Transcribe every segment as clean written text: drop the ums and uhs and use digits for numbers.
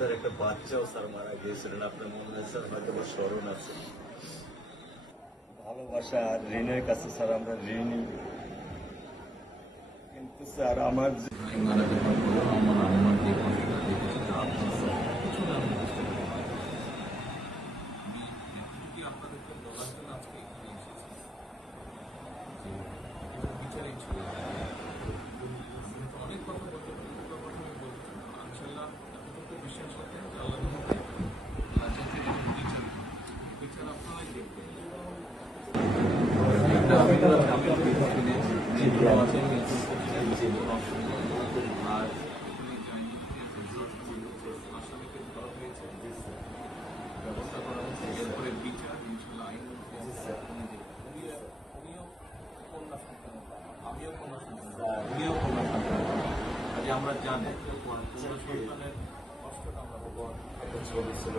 আমাদের একটা বাচ্চাও স্যার মারা গিয়েছিলেন, আপনার মনে হয় স্যার হয়তো বা স্মরণ আছে। ভালোবাসা আর ঋণের কাছে স্যার আমরা ঋণী, কিন্তু স্যার আমার মারা যাওয়ার পরে আমার আম্মার যে কষ্টটা দেখেছি তা আপনার স্যার কিছু না আমি বুঝতে পারি। আমি আপনাদেরকে বলার জন্য আজকে এখানে এসেছি যে এটা বিচারই ছিল। অনেক কথা বলতে কথা আমি বলছি ইনশাল্লাহ এতটুকু বিশ্বাস রাখেন যে আল্লাহ বিচার আপনারাই দেখবেন। আর আসামিকে ধরা হয়েছে, ব্যবস্থা করা হচ্ছে, এরপরে বিচার ইনশাল্লাহ আইন উনিও কন্যা সন্তান, আমিও কন্যা সন্তান, উনিও কন্যা সন্তান। কাজে আমরা জানি কন্যা সন্তানের কষ্টটা আমরা একটা ছবি ছিল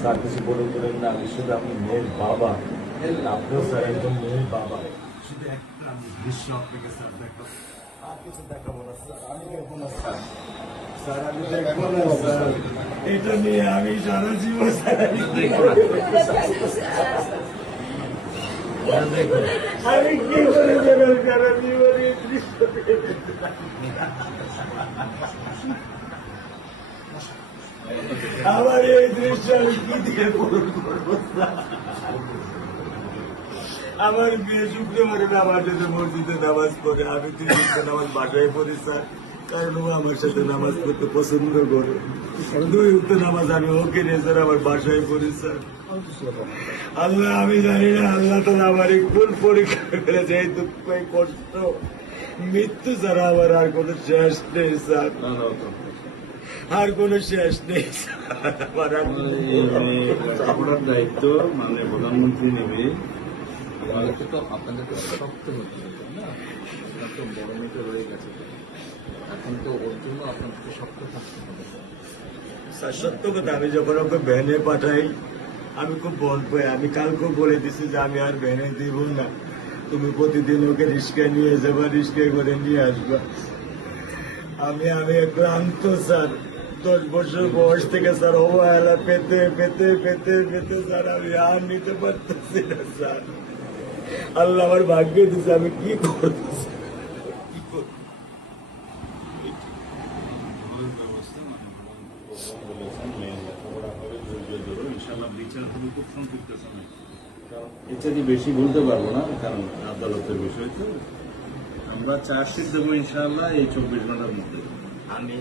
স্যার, কিছু বলে বলেন না, আমি শুধু আপনি মেয়ের বাবা, আপনিও স্যার একজন মেয়ের বাবা। শুধু একটা আমি দৃশ্য আপনাকে স্যার দেখো, আর কিছু দেখাবো না স্যার, আমি দেখবো না স্যার, স্যার আমি দেখবো না স্যার, এটা নিয়ে আমি সারা জীবন স্যার আমি কি করে দেবেন সারা জীবন এই দৃশ্য আমার এই দৃশ্য আমি কি দিয়ে পূরণ করবো? আমার মেয়ে শুক্রবারে নামাজ মসজিদে নামাজ পড়ে, আমি 3 ওয়াক্ত নামাজ বাসায় পড়ি স্যার, কারণ ও আমার সাথে নামাজ পড়তে পছন্দ করে। 2 ওয়াক্ত নামাজ আমি ওকে নিয়ে স্যার আমার বাসায় পড়ি স্যার। আল্লাহ আমি জানি না, আল্লাহ তো আমার কোন পরীক্ষা করেছে, এই দুঃখ এই কষ্ট মৃত্যু ছাড়া আমার আর কোনো শেষ নেই স্যার, আর কোনো শেষ নেই। আপনার দায়িত্ব মানে প্রধানমন্ত্রী নেবে, আমাদেরকে তো আপনাদেরকে শক্ত হতে হবে না, আপনার তো বড় মেয়েটা রয়ে গেছে, এখন তো ওর জন্য আপনাদেরকে শক্ত থাকতে হবে। স্যার সত্য কথা, আমি যখন ওকে ভ্যানে পাঠাই আমি খুব বল পাই, আমি কালকেও বলে দিছি যে আমি আর ভ্যানে দিব না, তুমি প্রতিদিন ওকে রিস্কায় নিয়ে যাবা, রিস্কায় করে নিয়ে আসবা। আমি ক্লান্ত স্যার, 10 বছর বয়স থেকে স্যার অবহেলা পেতে পেতে পেতে পেতে স্যার আমি আর নিতে পারতেছি না স্যার। আল্লাহ আমার ভাগ্য দিচ্ছে, আমি কি করবো কি করবো? ইনশাল্লাহ বিচার তুমি খুব সম্পৃক্ত সময়, এটা যে বেশি বলতে পারবো না, কারণ আদালতের বিষয় তো। আমরা চার্জশিট দেবো ইনশাল্লাহ এই 24 ঘন্টার মধ্যে। আমি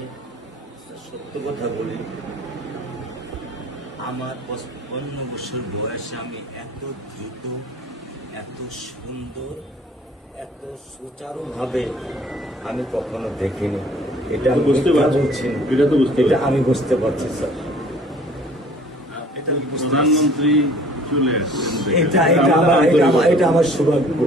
সত্য কথা বলি, আমার 55 বছর বয়সে আমি এত দ্রুত, এত সুন্দর, এত সুচারুভাবে আমি কখনো দেখিনি। এটা আমি বুঝতে পারছি না, এটা তো বুঝতে এটা আমি বুঝতে পারছি স্যার। এটা প্রধানমন্ত্রী চলে আসছেন, এটা আমার সৌভাগ্য।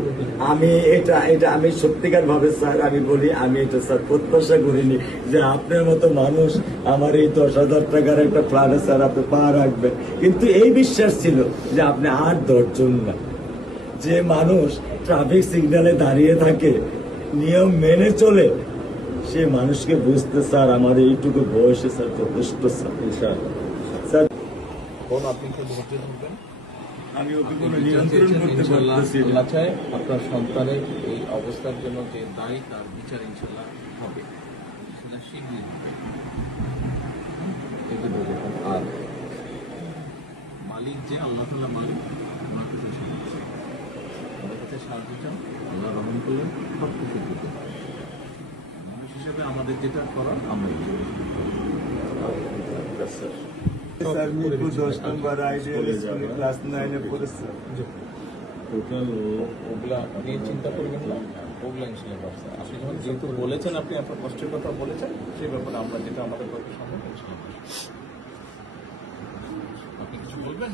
আমি সত্যিকার ভাবে স্যার আমি বলি, আমি এটা স্যার প্রত্যাশা করিনি যে আপনার মতো মানুষ আমার এই 10,000 টাকার একটা প্ল্যানে স্যার আপনি পা রাখবেন, কিন্তু এই বিশ্বাস ছিল যে আপনি আর 10 জন না। যে মানুষ ট্রাফিক সিগন্যালে দাঁড়িয়ে থাকে, নিয়ম মেনে চলে, সে মানুষকে বুঝতে স্যার আমার এইটুকু বয়সে স্যার যথেষ্ট স্যার। স্যার আপনি একটু ধৈর্য ধরবেন, আমি ওকে কোনো নিয়ন্ত্রণ করতে পারতেছি না। আল্লাহ চায় আপনার সন্তানের এই অবস্থার জন্য যে দায়ী তার বিচার ইনশাল্লাহ হবে, সেটা শীঘ্রই হবে। আর মালিক যে আল্লাহ তাআলা মালিক, ওনার কাছে সাহায্য, ওনার কাছে সাহায্য চান, আল্লাহ রহম করলেন সব কিছু দিতে পারে। মানুষ হিসেবে আমাদের যেটা করার আমরা স্যার মিরপুর 10 নম্বর আইডিয়াল স্কুলে ক্লাস 9-এ পড়েছে। টোটাল ওগুলা নিয়ে চিন্তা করবেন না, ওগুলা ইনশাল্লাহ ব্যবস্থা। আপনি যখন যেহেতু বলেছেন, আপনি আপনার কষ্টের কথা বলেছেন, সেই ব্যাপারে আমরা যেটা আমাদের পক্ষে সম্ভব ইনশাল্লাহ। আপনি কিছু বলবেন?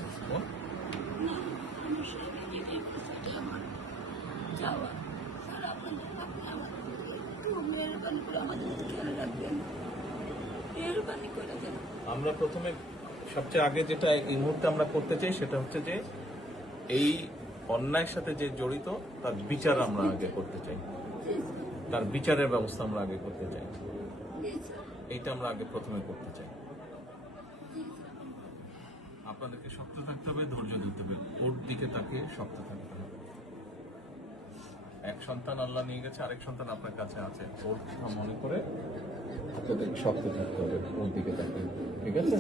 আমরা প্রথমে সবচেয়ে আগে যেটা এই মুহূর্তে আমরা করতে চাই সেটা হচ্ছে যে এই অন্যায়ের সাথে যে জড়িত তার বিচার আমরা আগে করতে চাই। তার বিচারের ব্যবস্থা আমরা আগে করতে চাই, এইটা আমরা আগে প্রথমে করতে চাই। আপনাদেরকে শক্ত থাকতে হবে, ধৈর্য দিতে হবে, ওর দিকে তাকে শক্ত থাকতে হবে। এক সন্তান আল্লাহ নিয়ে গেছে, আরেক সন্তান আপনার কাছে আছে, ওর কথা মনে করে আপনাদেরকে শক্ত থাকতে হবে, ওর দিকে তাকে। ঠিক আছে?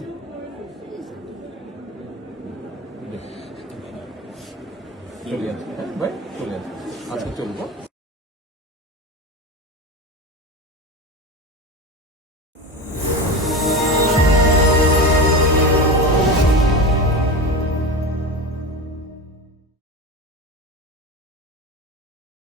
চলে আসবে, হ্যাঁ ভাই, চলে আসবে, আজকে চলবো।